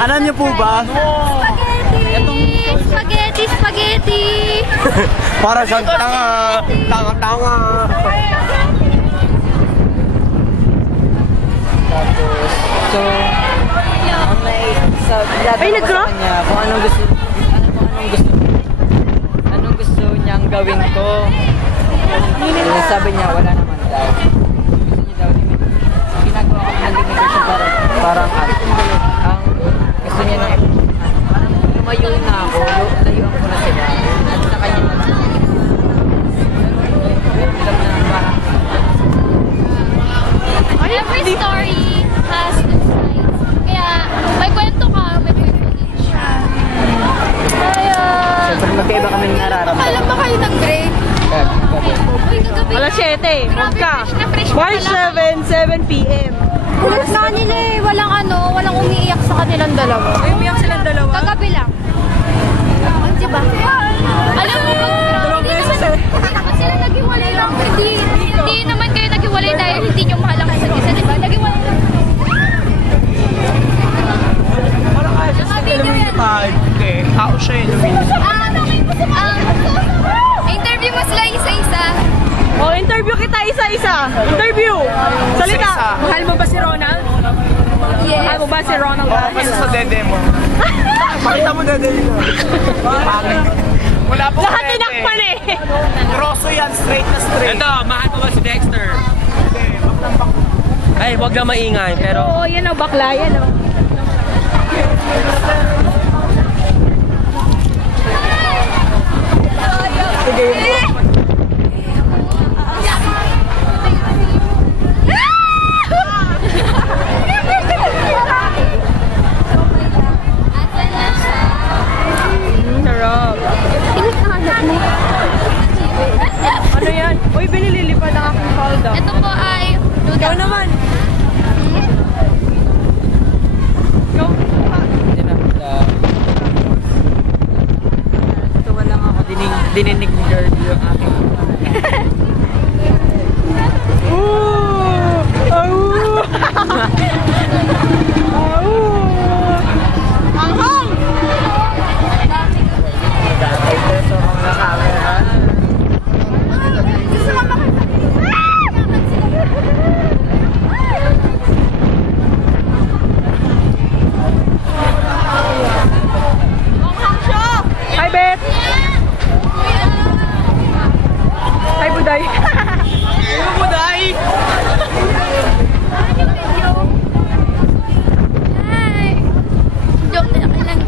Alam niyo po ba? Spaghetti! Spaghetti! Para siyang tanga. Tanga. So, Ay, nag-crop? kung anong gusto niyang gawin ko. Yung sabi niya, wala naman daw. Gusto niya daw, ginagawa ko ng limitation parang ang gusto niya na lumayo na ako, layuan ko na sila. At sa kanya na Every story has two sides. Kaya, may kwento ka, may kwento din siya. Kaya, siyempre magkaiba kami nararamdaman. kailan ba kayo nag-break? Uy, kagabi. Alas 7. Huwag ka. Fresh na fresh pa March lang. 7 p.m. Ulit na nila eh. Walang umiiyak sa kanilang dalawa. Ay, umiyak silang dalawa. Kagabi lang. Ang diba? Alam mo, hindi naman sila naghiwalay lang. Hindi naman kayo naghiwalay dahil hindi nyo mahal ang isa't isa. Diba? Naghiwalay lang. Video yan. Tao siya yun. Interview mo sila isa-isa. Oh, interview kita isa-isa. Interview. Salita. Isa-isa. Mahal mo ba si Ronald? Yes. Mahal mo ba si Ronald? Basta sa dede mo. Pakita mo dede mo. Wala pong Lahat dede. tinakpan eh. Grosso yan, straight na straight. Ito, mahal mo ba si Dexter? Ay, wag na maingay, pero... Oo, yan o, bakla yan o. Sarap. Hinahanap mo. Ano yan? Uy, binililipad ang aking hold up. Ito po ay Ikaw naman. Ikaw. Hindi na, tuwa lang ako, dininig ni girl yung aking Ooh! Au! Au! Anghang! Hi, Bet! Hi, Buday! Ano, Buday? Hi! Joke na lang.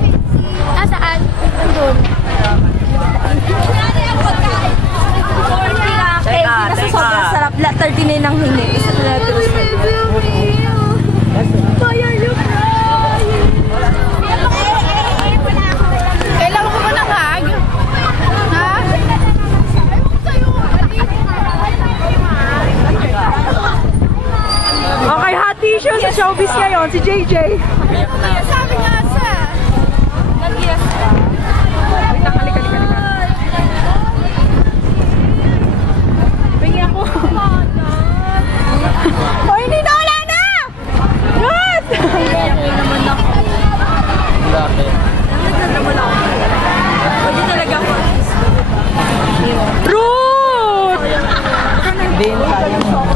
Saan? Andun. Kasi sobrang sarap. 39 ang hingi. Isa na natin. Why are you crying? Kailangan ko ba ng hug? Ha? Okay, hot tissue sa showbiz ngayon, si JJ. Sabi nga sa... Nag-yes ka. Wait lang, halika. Pingi ako. Oh, hindi na, wala na! What? naman ako. bakit? Pwede talaga ako. Truth! Hindi, sayang.